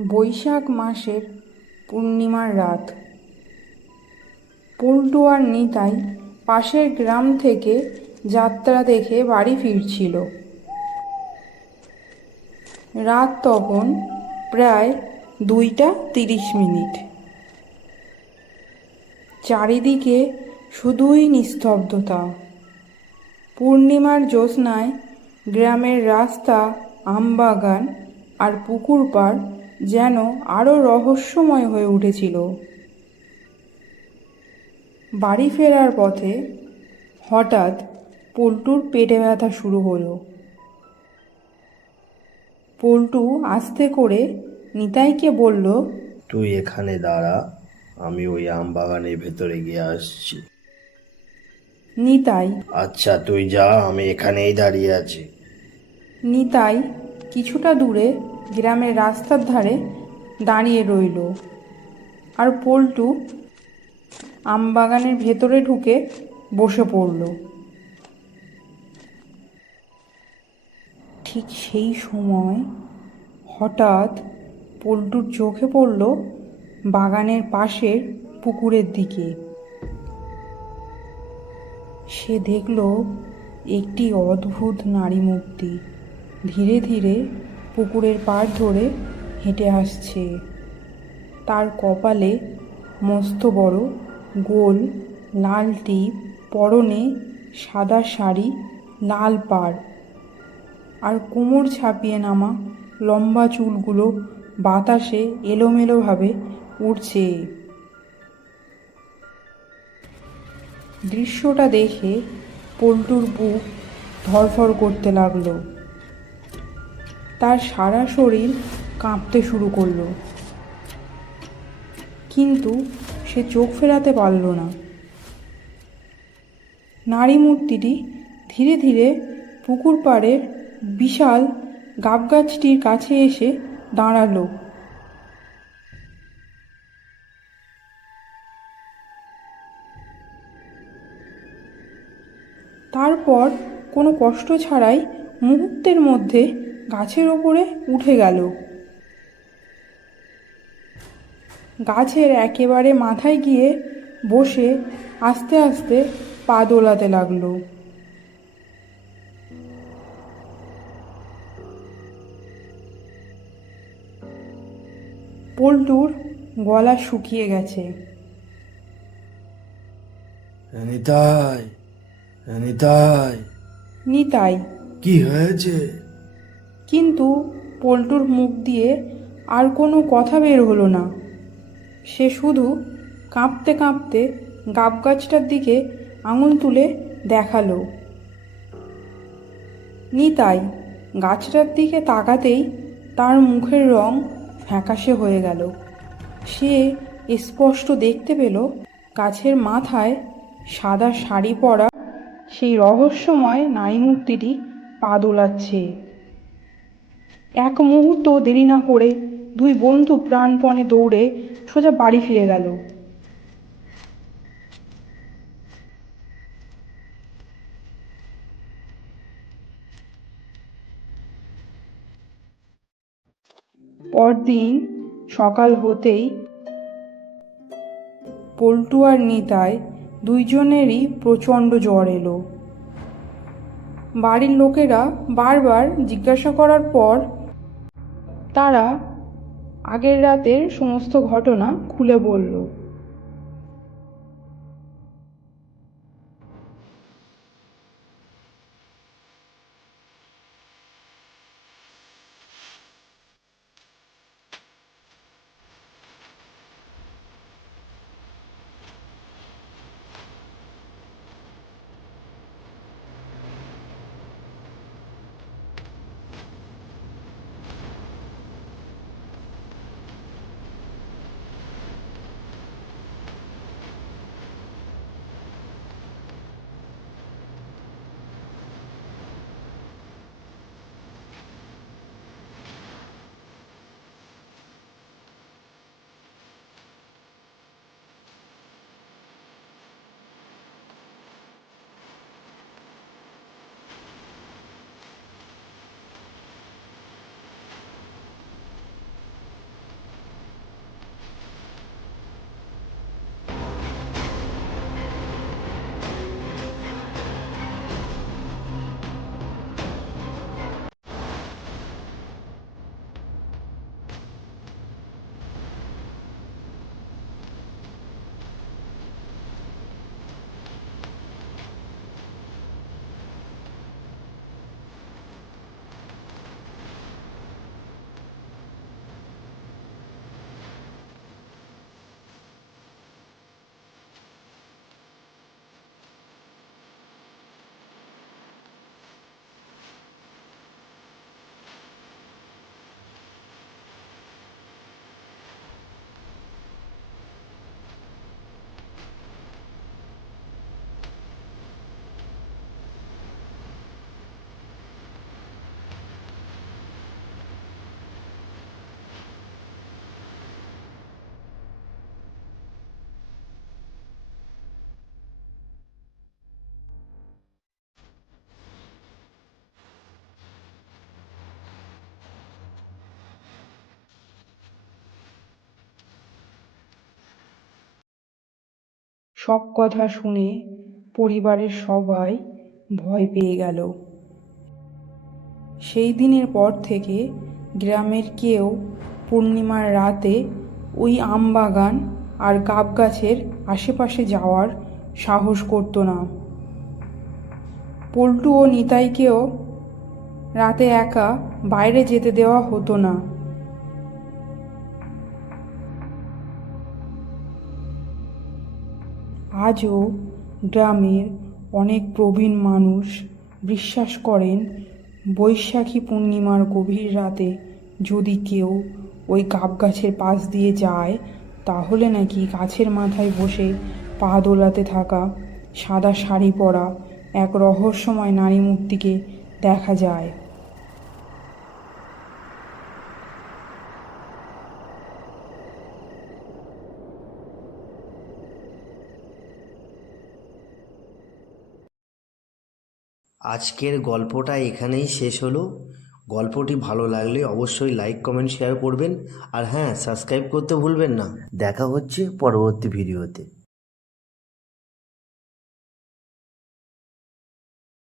বৈশাখ মাসের পূর্ণিমার রাত। পল্টু আর নিতাই পাশের গ্রাম থেকে যাত্রা দেখে বাড়ি ফিরছিল। রাত তখন প্রায় 2:30। চারিদিকে শুধুই নিস্তব্ধতা। পূর্ণিমার জ্যোৎস্নায় গ্রামের রাস্তা, আমবাগান আর পুকুর পাড় যেন আরও রহস্যময় হয়ে উঠেছিল। বাড়ি ফেরার পথে হঠাৎ পল্টুর পেটে ব্যথা শুরু হলো। পল্টু আস্তে করে নিতাইকে বলল, তুই এখানে দাঁড়া, আমি ওই আম বাগানের ভেতরে গিয়ে আসছি। নিতাই আচ্ছা তুই যা, আমি এখানেই দাঁড়িয়ে আছি। নিতাই কিছুটা দূরে গ্রামের রাস্তার ধারে দাঁড়িয়ে রইল, আর পল্টু আমবাগানের ভেতরে ঢুকে বসে পড়ল। ঠিক সেই সময় হঠাৎ পল্টুর চোখে পড়ল বাগানের পাশের পুকুরের দিকে। সে দেখল একটি অদ্ভুত নারী মূর্তি ধীরে ধীরে পুকুরের পাড় ধরে হেঁটে আসছে। তার কপালে মস্ত বড় গোল লাল টিপ, পরনে সাদা শাড়ি, লাল পাড়, আর কোমর ছাপিয়ে নামা লম্বা চুলগুলো বাতাসে এলোমেলোভাবে উড়ছে। দৃশ্যটা দেখে পল্টুর বুক ধড়ফড় করতে লাগলো। তার সারা শরীর কাঁপতে শুরু করলো, কিন্তু সে চোখ ফেরাতে পারল না। নারী মূর্তিটি ধীরে ধীরে পুকুর পাড়ের বিশাল গাবগাছটির কাছে এসে দাঁড়ালো। তারপর কোনো কষ্ট ছাড়াই মুহূর্তের মধ্যে গাছের ওপরে উঠে গেল। গাছের একেবারে মাথায় গিয়ে বসে আস্তে আস্তে পা দোলাতে লাগলো। পল্টুর গলা শুকিয়ে গেছে। নিতাই, নিতাই, নিতাই কি হয়েছে? কিন্তু পল্টুর মুখ দিয়ে আর কোনো কথা বের হলো না। সে শুধু কাঁপতে কাঁপতে গাবগাছটার দিকে আঙুল তুলে দেখালো। নিতাই গাছটার দিকে তাকাতেই তার মুখের রং ফ্যাকাশে হয়ে গেল। সে স্পষ্ট দেখতে পেল গাছের মাথায় সাদা শাড়ি পরা সেই রহস্যময় নারী মূর্তিটি পা দোলাচ্ছে। এক মুহূর্ত দেরি না করে দুই বন্ধু প্রাণপণে দৌড়ে সোজা বাড়ি ফিরে গেল। পরদিন সকাল হতেই পল্টু আর নিতাই দুইজনেরই প্রচণ্ড জ্বর এলো। বাড়ির লোকেরা বারবার জিজ্ঞাসা করার পর তারা আগের রাতের সমস্ত ঘটনা খুলে বলল। সব কথা শুনে পরিবারের সবাই ভয় পেয়ে গেল। সেই দিনের পর থেকে গ্রামের কেউ পূর্ণিমার রাতে ওই আমবাগান আর গাব গাছের আশেপাশে যাওয়ার সাহস করত না। পল্টু ও নিতাইকেও রাতে একা বাইরে যেতে দেওয়া হতো না। আজও গ্রামের অনেক প্রবীণ মানুষ বিশ্বাস করেন, বৈশাখী পূর্ণিমার গভীর রাতে যদি কেউ ওই গাব গাছের পাশ দিয়ে যায়, তাহলে নাকি গাছের মাথায় বসে পা দোলাতে থাকা সাদা শাড়ি পরা এক রহস্যময় নারী মূর্তিকে দেখা যায়। আজকের গল্পটা এখানেই শেষ হলো। গল্পটি ভালো লাগলে অবশ্যই লাইক কমেন্ট শেয়ার করবেন, আর হ্যাঁ, সাবস্ক্রাইব করতে ভুলবেন না। দেখা হচ্ছে পরবর্তী ভিডিওতে।